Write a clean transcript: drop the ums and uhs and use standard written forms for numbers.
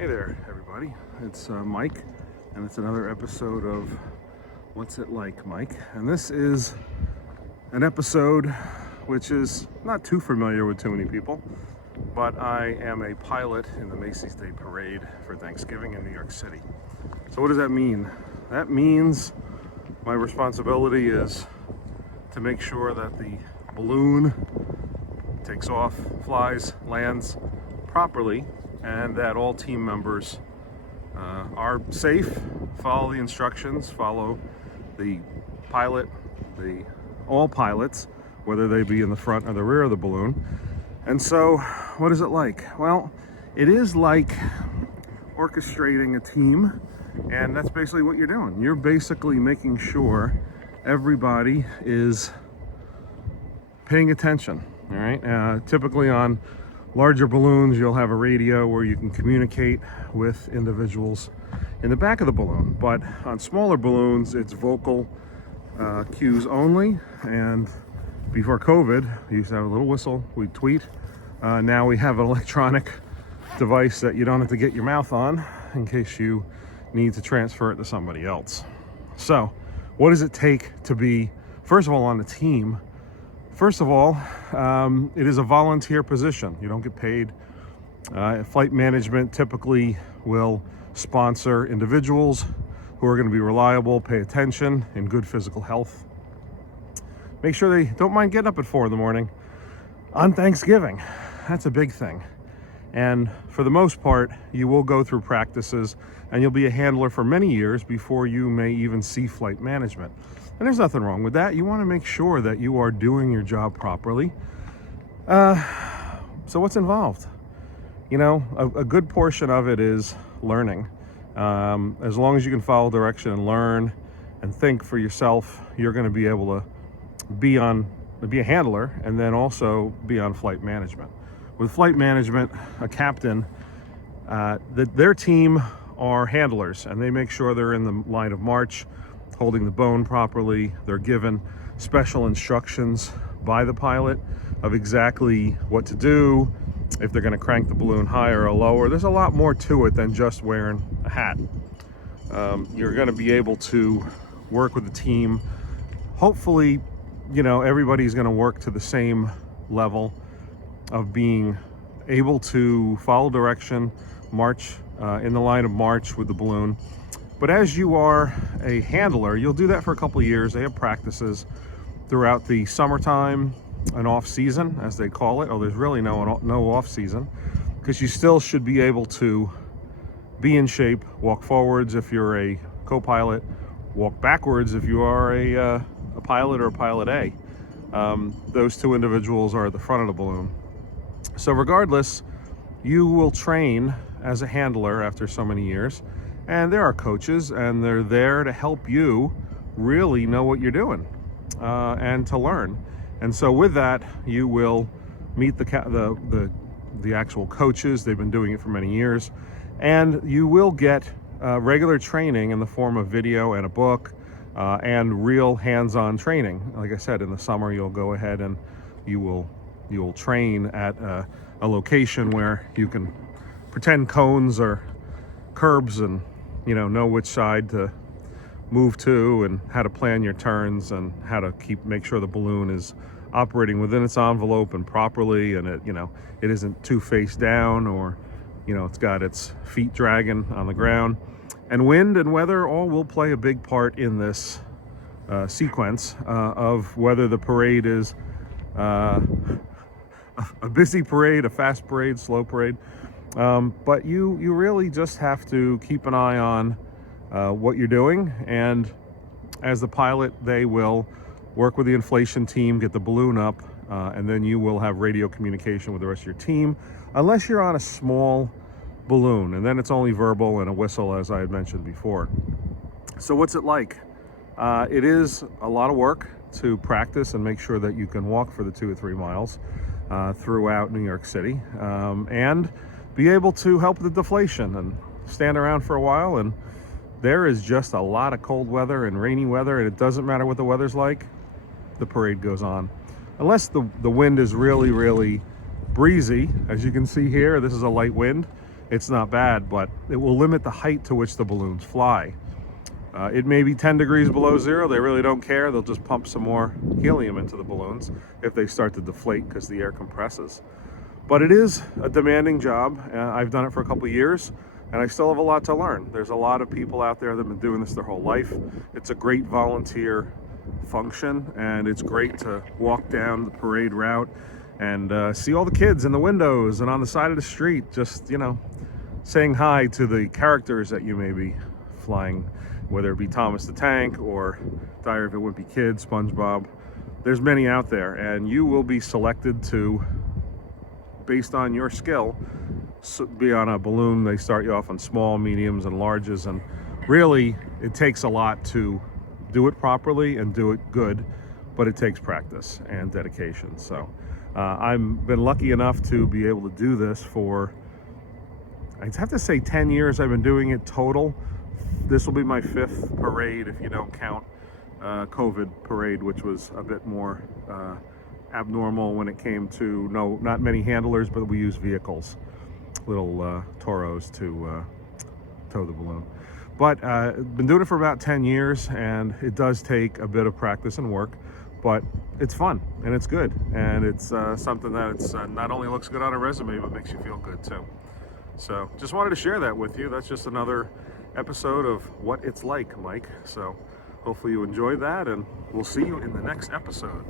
Hey there, everybody. It's Mike, and it's another episode of What's It Like, Mike? And this is an episode which is not too familiar with too many people, but I am a pilot in the Macy's Day Parade for Thanksgiving in New York City. So what does that mean? That means my responsibility is to make sure that the balloon takes off, flies, lands properly, and that all team members are safe, follow the instructions, follow the pilot, all pilots, whether they be in the front or the rear of the balloon. And so, what is it like? Well, it is like orchestrating a team, and that's basically what you're doing. You're basically making sure everybody is paying attention, all right? Typically on larger balloons, you'll have a radio where you can communicate with individuals in the back of the balloon. But on smaller balloons, it's vocal cues only. And before COVID, we used to have a little whistle, we'd tweet. Now we have an electronic device that you don't have to get your mouth on in case you need to transfer it to somebody else. So what does it take to be, first of all, on the team? First of all, it is a volunteer position. You don't get paid. Flight management typically will sponsor individuals who are going to be reliable, pay attention, in good physical health. Make sure they don't mind getting up at 4 in the morning on Thanksgiving. That's a big thing. And for the most part, you will go through practices and you'll be a handler for many years before you may even see flight management. And there's nothing wrong with that. You want to make sure that you are doing your job properly. So what's involved? You know, a good portion of it is learning. As long as you can follow direction and learn and think for yourself, you're going to be able to be a handler and then also be on flight management. With flight management, a captain, their team are handlers, and they make sure they're in the line of march, holding the bone properly. They're given special instructions by the pilot of exactly what to do, if they're going to crank the balloon higher or lower. There's a lot more to it than just wearing a hat. You're going to be able to work with the team. Hopefully, you know, everybody's going to work to the same level of being able to follow direction, march in the line of march with the balloon. But as you are a handler, you'll do that for a couple of years. They have practices throughout the summertime and off season, as they call it. Oh, there's really no off season, because you still should be able to be in shape, walk forwards if you're a co-pilot, walk backwards if you are a pilot or a pilot A. Those two individuals are at the front of the balloon. So regardless, you will train as a handler after so many years. And there are coaches, and they're there to help you really know what you're doing and to learn. And so with that, you will meet the actual coaches. They've been doing it for many years. And you will get regular training in the form of video and a book and real hands-on training. Like I said, in the summer, you'll go ahead and you'll train at a location where you can pretend cones or curbs and know which side to move to and how to plan your turns and how to make sure the balloon is operating within its envelope and properly, and it isn't too face down, or it's got its feet dragging on the ground. And wind and weather all will play a big part in this sequence of whether the parade is a busy parade, a fast parade, slow parade. But you really just have to keep an eye on what you're doing, and as the pilot, they will work with the inflation team, get the balloon up, and then you will have radio communication with the rest of your team, unless you're on a small balloon, and then it's only verbal and a whistle, as I had mentioned before. So what's it like? It is a lot of work to practice and make sure that you can walk for the 2 or 3 miles throughout New York City, and be able to help with the deflation and stand around for a while. And there is just a lot of cold weather and rainy weather, and it doesn't matter what the weather's like, the parade goes on. Unless the wind is really, really breezy. As you can see here, this is a light wind, it's not bad, but it will limit the height to which the balloons fly. It may be 10 degrees below zero. They really don't care. They'll just pump some more helium into the balloons if they start to deflate because the air compresses. But it is a demanding job. I've done it for a couple of years, and I still have a lot to learn. There's a lot of people out there that have been doing this their whole life. It's a great volunteer function, and it's great to walk down the parade route and see all the kids in the windows and on the side of the street, just, you know, saying hi to the characters that you may be flying, whether it be Thomas the Tank or Diary of a Wimpy Kid, SpongeBob. There's many out there, and you will be selected to, based on your skill, be on a balloon. They start you off on small, mediums, and larges, and really it takes a lot to do it properly and do it good, but it takes practice and dedication. So I've been lucky enough to be able to do this for, I'd have to say 10 years I've been doing it total. This will be my 5th parade if you don't count COVID parade, which was a bit more abnormal when it came to not many handlers, but we use vehicles, little Toros to tow the balloon. But been doing it for about 10 years, and it does take a bit of practice and work, but it's fun and it's good, and it's something that it's not only looks good on a resume, but makes you feel good too. So just wanted to share that with you. That's just another episode of What It's Like, Mike. So hopefully you enjoyed that, and we'll see you in the next episode.